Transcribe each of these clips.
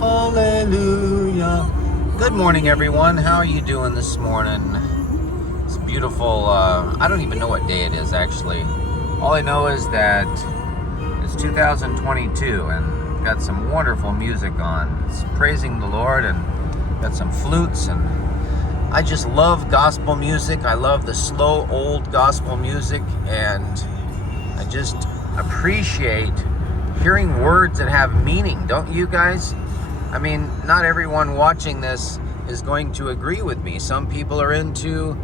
hallelujah. Good morning, everyone. How are you doing this morning? It's beautiful. I don't even know what day it is, actually. All I know is that it's 2022 and got some wonderful music on. It's praising the Lord and got some flutes, and I just love gospel music. I love the slow, old gospel music, and I just appreciate hearing words that have meaning. Don't you guys? I mean, not everyone watching this is going to agree with me. Some people are into,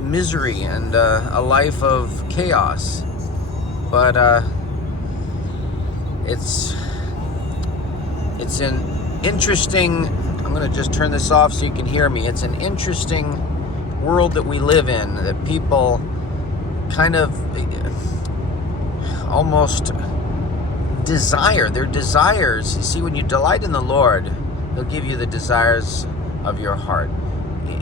misery and a life of chaos. But it's an interesting, I'm going to just turn this off so you can hear me. It's an interesting world that we live in, that people kind of almost desire. Their desires, you see, when you delight in the Lord, He'll give you the desires of your heart.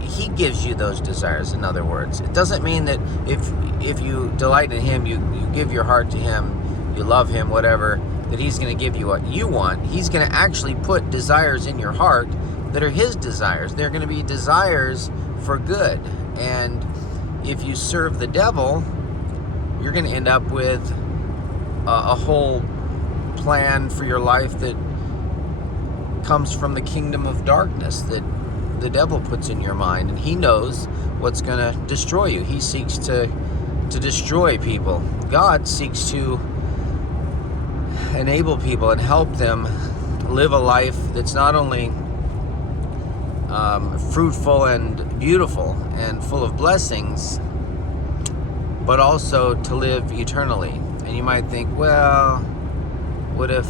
He gives you those desires, in other words. It doesn't mean that if you delight in Him, you give your heart to Him, you love Him, whatever, that He's going to give you what you want. He's going to actually put desires in your heart that are His desires. They're going to be desires for good. And if you serve the devil, you're going to end up with a whole plan for your life that comes from the kingdom of darkness that the devil puts in your mind, and he knows what's going to destroy you. He seeks to destroy people. God seeks to enable people and help them live a life that's not only fruitful and beautiful and full of blessings, but also to live eternally. And you might think, well, what if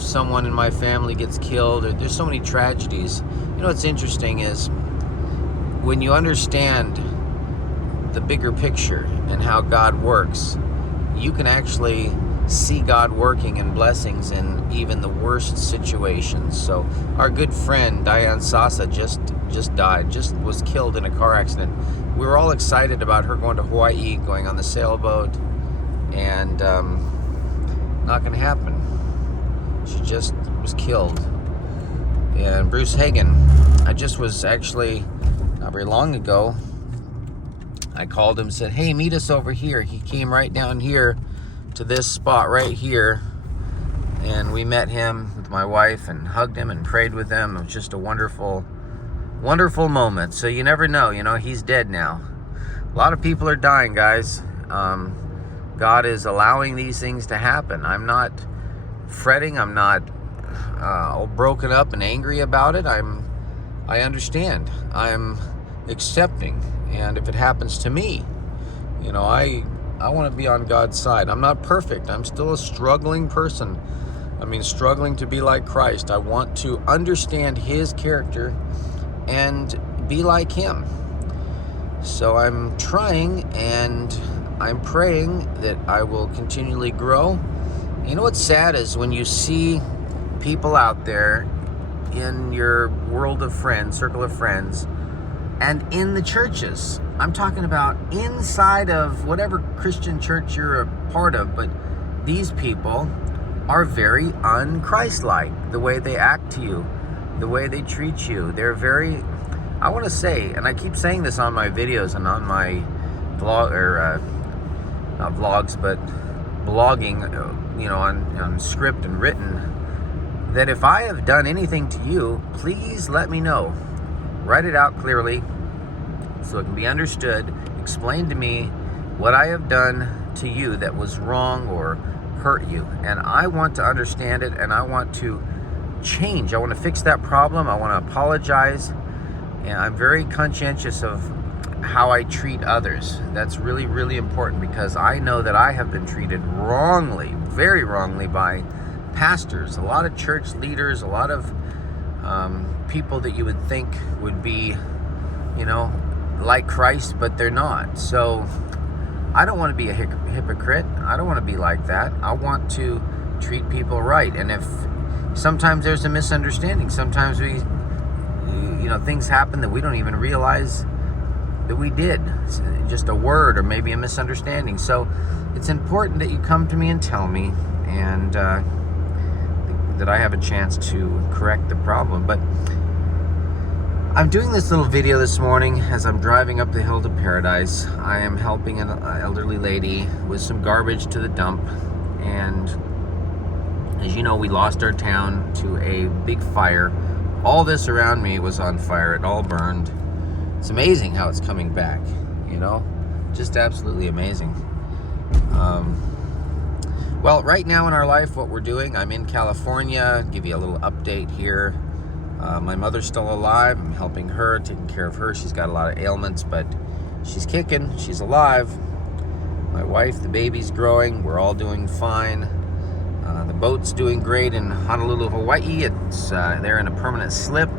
someone in my family gets killed? Or there's so many tragedies. You know what's interesting is when you understand the bigger picture and how God works, you can actually see God working in blessings in even the worst situations. So our good friend Diane Sasa just died, just was killed in a car accident. We were all excited about her going to Hawaii, going on the sailboat, and not going to happen. She just was killed. And Bruce Hagen, I just was actually, not very long ago, I called him and said, hey, meet us over here. He came right down here to this spot right here, and we met him with my wife and hugged him and prayed with him. It was just a wonderful, wonderful moment. So you never know, he's dead now. A lot of people are dying, guys. God is allowing these things to happen. I'm not fretting. I'm not all broken up and angry about it. I understand. I'm accepting. And if it happens to me, I want to be on God's side. I'm not perfect. I'm still a struggling person. Struggling to be like Christ. I want to understand His character and be like Him. So I'm trying, and I'm praying that I will continually grow. You know what's sad is when you see people out there in your world of friends, circle of friends, and in the churches. I'm talking about inside of whatever Christian church you're a part of, but these people are very un-Christ-like. The way they act to you, the way they treat you. They're very, I want to say, and I keep saying this on my videos and on my vlog, or not vlogs, but blogging, on script and written, that if I have done anything to you, please let me know. Write it out clearly so it can be understood. Explain to me what I have done to you that was wrong or hurt you. And I want to understand it, and I want to change. I want to fix that problem. I want to apologize. And I'm very conscientious of how I treat others. That's really, really important, because I know that I have been treated wrongly, very wrongly, by pastors, a lot of church leaders, a lot of people that you would think would be, like Christ, but they're not. So I don't want to be a hypocrite. I don't want to be like that. I want to treat people right. And if sometimes there's a misunderstanding, sometimes things happen that we don't even realize that we did. Just a word or maybe a misunderstanding. So it's important that you come to me and tell me, and that I have a chance to correct the problem. But I'm doing this little video this morning as I'm driving up the hill to Paradise. I am helping an elderly lady with some garbage to the dump, and as you know, we lost our town to a big fire. All this around me was on fire. It all burned. It's amazing how it's coming back, you know? Just absolutely amazing. Well, right now in our life, what we're doing, I'm in California. Give you a little update here. My mother's still alive. I'm helping her, taking care of her. She's got a lot of ailments, but she's kicking. She's alive. My wife, the baby's growing. We're all doing fine. The boat's doing great in Honolulu, Hawaii. It's they're in a permanent slip,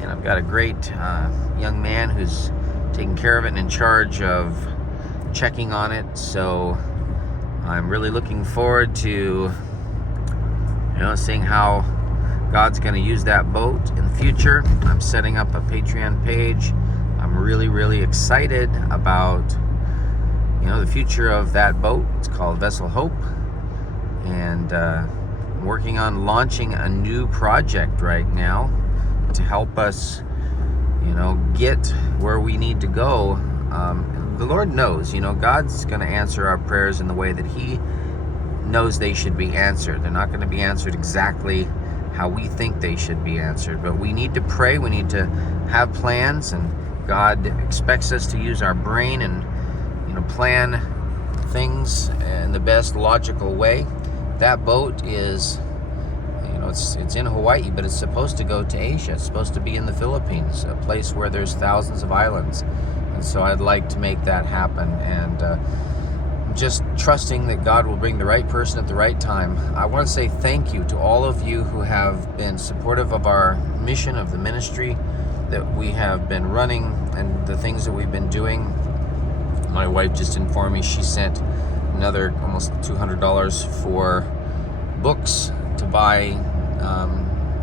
and I've got a great young man who's taking care of it and in charge of checking on it. So I'm really looking forward to, seeing how God's going to use that boat in the future. I'm setting up a Patreon page. I'm really, really excited about, the future of that boat. It's called Vessel Hope. And I'm working on launching a new project right now to help us, get where we need to go. The Lord knows, God's going to answer our prayers in the way that He knows they should be answered. They're not going to be answered exactly how we think they should be answered, but we need to pray. We need to have plans, and God expects us to use our brain and plan things in the best logical way. That boat is, it's in Hawaii, but it's supposed to go to Asia. It's supposed to be in the Philippines, a place where there's thousands of islands, and so I'd like to make that happen. And just trusting that God will bring the right person at the right time. I want to say thank you to all of you who have been supportive of our mission, of the ministry that we have been running, and the things that we've been doing. My wife just informed me she sent another almost $200 for books to buy,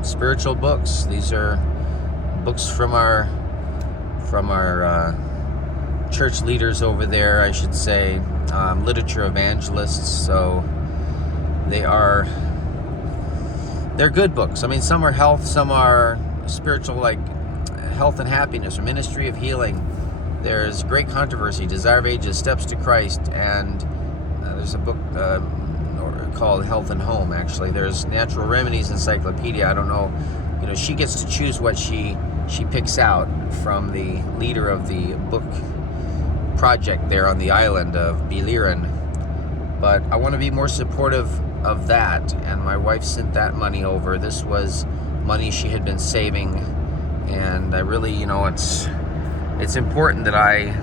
spiritual books. These are books from our church leaders over there, I should say. Literature evangelists. So they're good books. I mean, some are health, some are spiritual, like health and happiness, or ministry of healing. There's Great Controversy, Desire of Ages, Steps to Christ, and there's a book called Health and Home, actually. There's Natural Remedies Encyclopedia. I don't know, she gets to choose what she picks out from the leader of the book project there on the island of Biliran. But I want to be more supportive of that, and my wife sent that money over. This was money she had been saving, and I really, it's important that I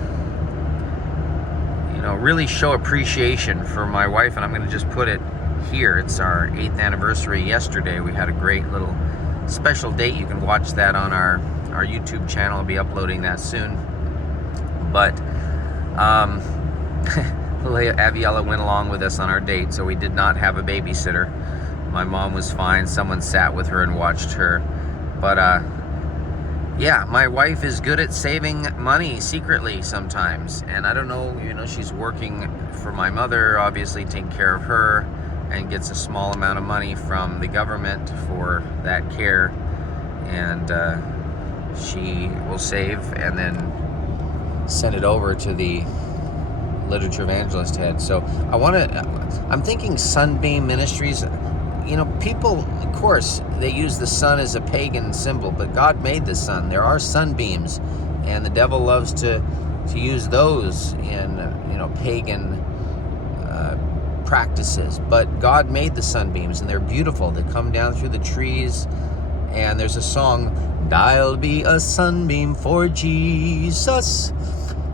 really show appreciation for my wife, and I'm going to just put it here. It's our 8th anniversary yesterday. We had a great little special date. You can watch that on our YouTube channel. I'll be uploading that soon. But Aviella went along with us on our date, so we did not have a babysitter. My mom was fine. Someone sat with her and watched her. But yeah, my wife is good at saving money secretly sometimes, and I don't know, she's working for my mother, obviously taking care of her, and gets a small amount of money from the government for that care, and she will save and then send it over to the literature evangelist head. So I'm thinking Sunbeam Ministries. People, of course, they use the sun as a pagan symbol, but God made the sun. There are sunbeams, and the devil loves to use those in, pagan practices. But God made the sunbeams, and they're beautiful. They come down through the trees, and there's a song, "I'll be a sunbeam for Jesus."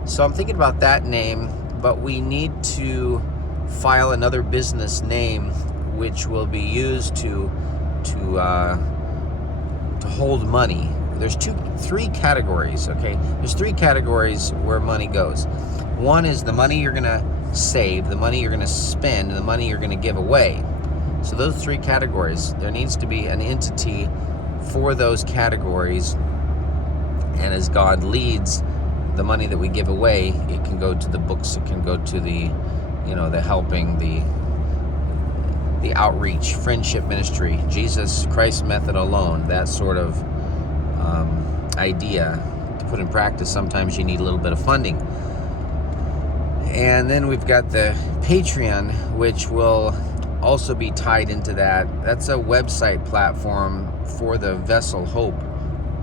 So I'm thinking about that name, but we need to file another business name which will be used to hold money. There's three categories, okay? There's three categories where money goes. One is the money you're gonna save, the money you're gonna spend, and the money you're gonna give away. So those three categories, there needs to be an entity for those categories, and as God leads, the money that we give away, it can go to the books, it can go to the, the helping, the the outreach, friendship ministry, Jesus Christ method alone, that sort of idea to put in practice. Sometimes you need a little bit of funding. And then we've got the Patreon, which will also be tied into that. That's a website platform for the Vessel Hope.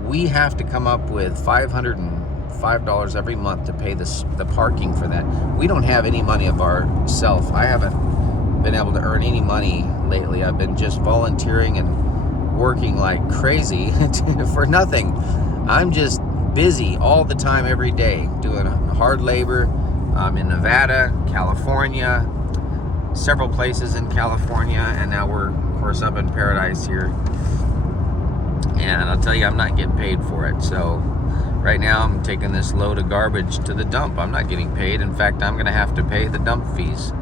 We have to come up with $505 every month to pay the parking for that. We don't have any money of ourselves. I haven't been able to earn any money lately. I've been just volunteering and working like crazy for nothing. I'm just busy all the time, every day, doing hard labor. I'm in Nevada, California, several places in California, and now we're, of course, up in Paradise here. And I'll tell you, I'm not getting paid for it. So right now I'm taking this load of garbage to the dump. I'm not getting paid. In fact, I'm going to have to pay the dump fees.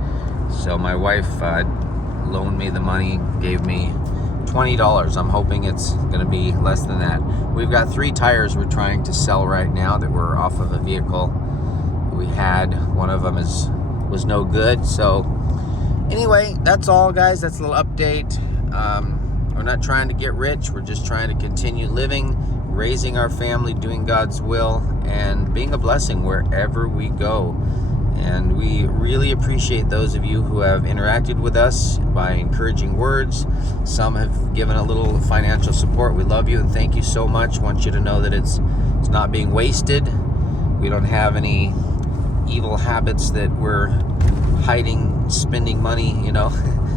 So my wife loaned me the money, gave me $20. I'm hoping it's going to be less than that. We've got 3 tires we're trying to sell right now that were off of a vehicle we had. One of them was no good. So anyway, that's all, guys. That's a little update. We're not trying to get rich. We're just trying to continue living, raising our family, doing God's will, and being a blessing wherever we go. And we really appreciate those of you who have interacted with us by encouraging words. Some have given a little financial support. We love you and thank you so much. Want you to know that it's not being wasted. We don't have any evil habits that we're hiding, spending money, you know.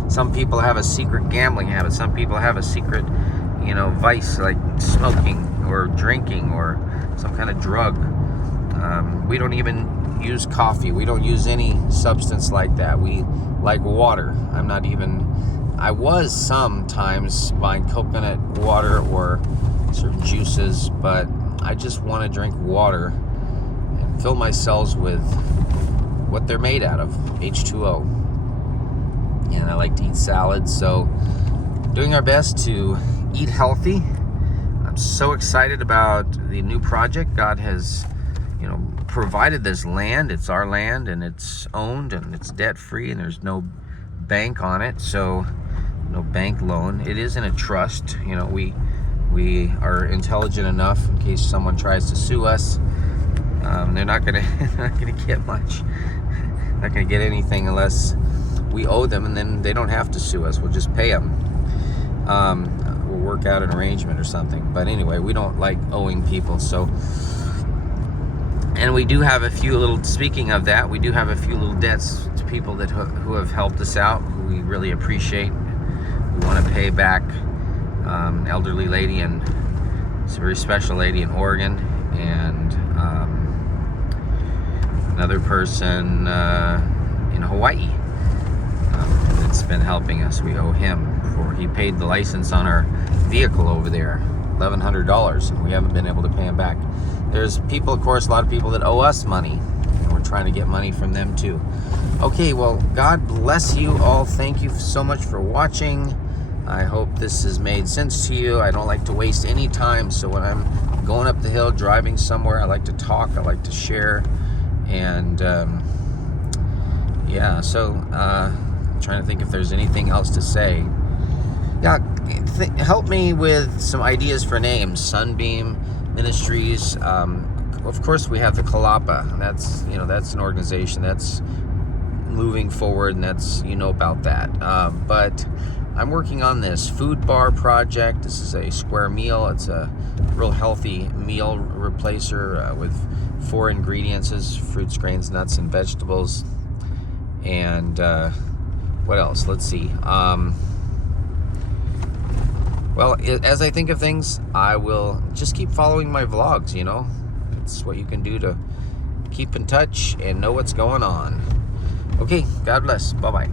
Some people have a secret gambling habit. Some people have a secret, you know, vice like smoking or drinking or some kind of drug. We don't even use coffee. We don't use any substance like that. We like water. I was sometimes buying coconut water or certain juices, but I just want to drink water and fill my cells with what they're made out of, H2O. And I like to eat salads, so doing our best to eat healthy. I'm so excited about the new project. God has, you know, provided this land. It's our land and it's owned and it's debt free and there's no bank on it, so no bank loan. It is in a trust. You know, we are intelligent enough in case someone tries to sue us. They're not gonna get much. Not gonna get anything unless we owe them, and then they don't have to sue us. We'll just pay them. We'll work out an arrangement or something. But anyway, we don't like owing people. So, and we do have a few little. Speaking of that, we do have a few little debts to people that who have helped us out, who we really appreciate. We want to pay back an elderly lady, and it's a very special lady in Oregon, and another person in Hawaii that's been helping us. We owe him for he paid the license on our vehicle over there, $1,100, and we haven't been able to pay him back. There's people, of course, a lot of people that owe us money, and we're trying to get money from them too. Okay, well, God bless you all. Thank you so much for watching. I hope this has made sense to you. I don't like to waste any time, so when I'm going up the hill, driving somewhere, I like to talk, I like to share, and yeah, so I'm trying to think if there's anything else to say. Yeah, help me with some ideas for names. Sunbeam Ministries. Of course, we have the Kalapa. That's an organization that's moving forward, and that's about that. But I'm working on this food bar project. This is a square meal. It's a real healthy meal replacer with 4 ingredients: fruits, grains, nuts, and vegetables. And what else? Let's see. Well, as I think of things, I will just keep following my vlogs. It's what you can do to keep in touch and know what's going on. Okay, God bless. Bye-bye.